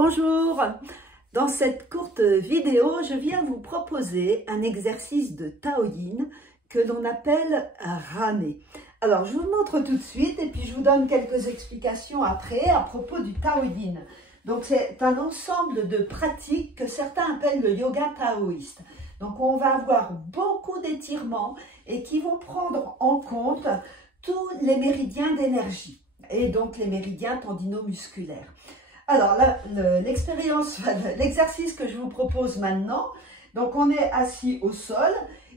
Bonjour, dans cette courte vidéo, je viens vous proposer un exercice de Taoyin que l'on appelle ramer. Alors, je vous montre tout de suite et puis je vous donne quelques explications après à propos du Taoyin. Donc, c'est un ensemble de pratiques que certains appellent le yoga taoïste. Donc, on va avoir beaucoup d'étirements et qui vont prendre en compte tous les méridiens d'énergie et donc les méridiens tendinomusculaires. Alors, l'exercice que je vous propose maintenant, donc on est assis au sol.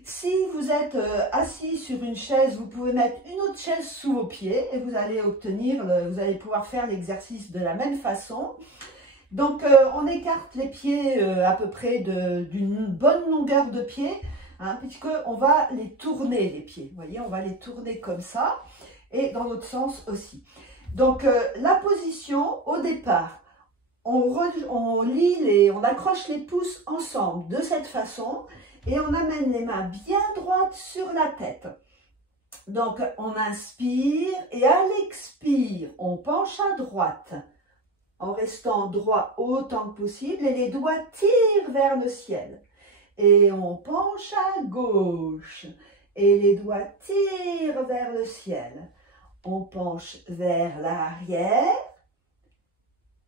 Si vous êtes assis sur une chaise, vous pouvez mettre une autre chaise sous vos pieds et vous allez vous allez pouvoir faire l'exercice de la même façon. Donc, on écarte les pieds à peu près d'une bonne longueur de pied, hein, puisqu'on va les tourner, les pieds. Vous voyez, on va les tourner comme ça et dans l'autre sens aussi. Donc, la position au départ, on accroche les pouces ensemble de cette façon et on amène les mains bien droites sur la tête. Donc, on inspire et à l'expire, on penche à droite en restant droit autant que possible et les doigts tirent vers le ciel. Et on penche à gauche et les doigts tirent vers le ciel. On penche vers l'arrière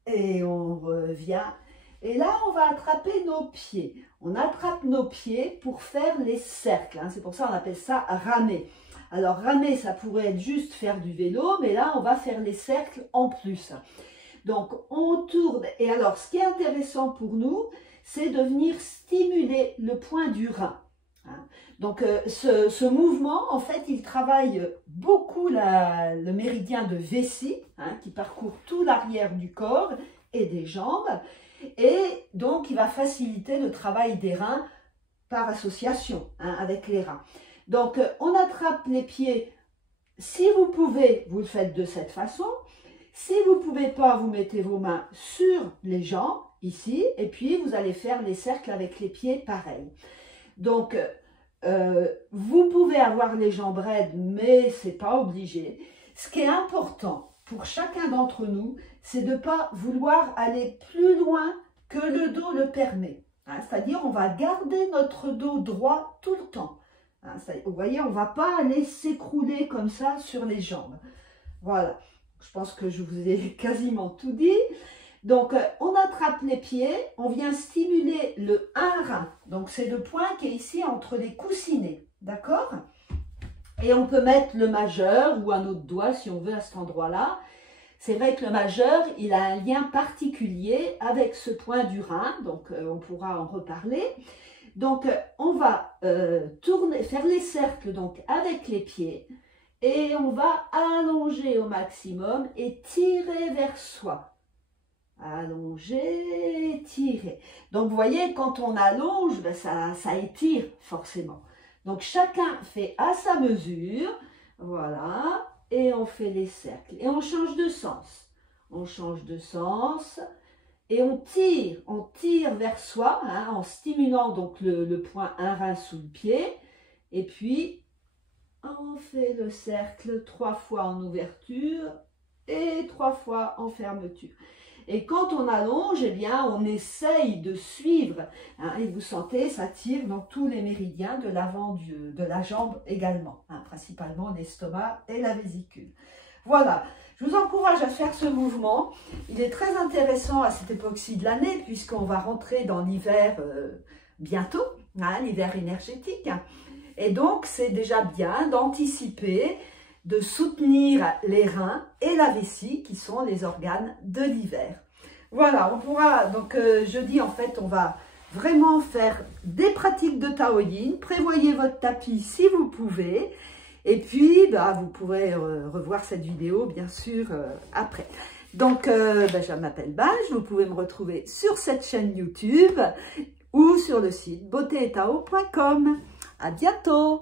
et on revient. Et là, on va attraper nos pieds. On attrape nos pieds pour faire les cercles. Hein. C'est pour ça qu'on appelle ça ramer. Alors, ramer, ça pourrait être juste faire du vélo, mais là, on va faire les cercles en plus. Donc, on tourne. Et alors, ce qui est intéressant pour nous, c'est de venir stimuler le point du rein. Hein. Donc, ce mouvement, en fait, il travaille beaucoup le méridien de vessie, hein, qui parcourt tout l'arrière du corps et des jambes. Et donc, il va faciliter le travail des reins par association, hein, avec les reins. Donc, on attrape les pieds. Si vous pouvez, vous le faites de cette façon. Si vous ne pouvez pas, vous mettez vos mains sur les jambes, ici, et puis vous allez faire les cercles avec les pieds pareil. Donc, vous pouvez avoir les jambes raides, mais ce n'est pas obligé. Ce qui est important pour chacun d'entre nous, c'est de ne pas vouloir aller plus loin que le dos le permet. Hein, c'est-à-dire, on va garder notre dos droit tout le temps. Hein, vous voyez, on ne va pas aller s'écrouler comme ça sur les jambes. Voilà, je pense que je vous ai quasiment tout dit. Donc, on attrape les pieds, on vient stimuler le 1 rein. Donc, c'est le point qui est ici entre les coussinets, d'accord? Et on peut mettre le majeur ou un autre doigt si on veut à cet endroit-là. C'est vrai que le majeur, il a un lien particulier avec ce point du rein, donc on pourra en reparler. Donc, on va faire les cercles donc, avec les pieds et on va allonger au maximum et tirer vers soi. Allonger, tirer. Donc, vous voyez, quand on allonge, ben, ça étire forcément. Donc, chacun fait à sa mesure. Voilà. Et on fait les cercles. Et on change de sens. On change de sens. Et on tire vers soi, hein, en stimulant donc le point 1 rein sous le pied. Et puis, on fait le cercle 3 fois en ouverture et 3 fois en fermeture. Et quand on allonge, eh bien, on essaye de suivre. Hein, et vous sentez, ça tire dans tous les méridiens de l'avant de la jambe également. Hein, principalement l'estomac et la vésicule. Voilà, je vous encourage à faire ce mouvement. Il est très intéressant à cette époque-ci de l'année, puisqu'on va rentrer dans l'hiver bientôt, hein, l'hiver énergétique. Et donc, c'est déjà bien d'anticiper, de soutenir les reins et la vessie qui sont les organes de l'hiver. Voilà, on pourra, donc jeudi en fait, on va vraiment faire des pratiques de Taoyin. Prévoyez votre tapis si vous pouvez. Et puis, bah, vous pourrez revoir cette vidéo bien sûr après. Donc, je m'appelle Baj, vous pouvez me retrouver sur cette chaîne YouTube ou sur le site beautéetao.com. À bientôt!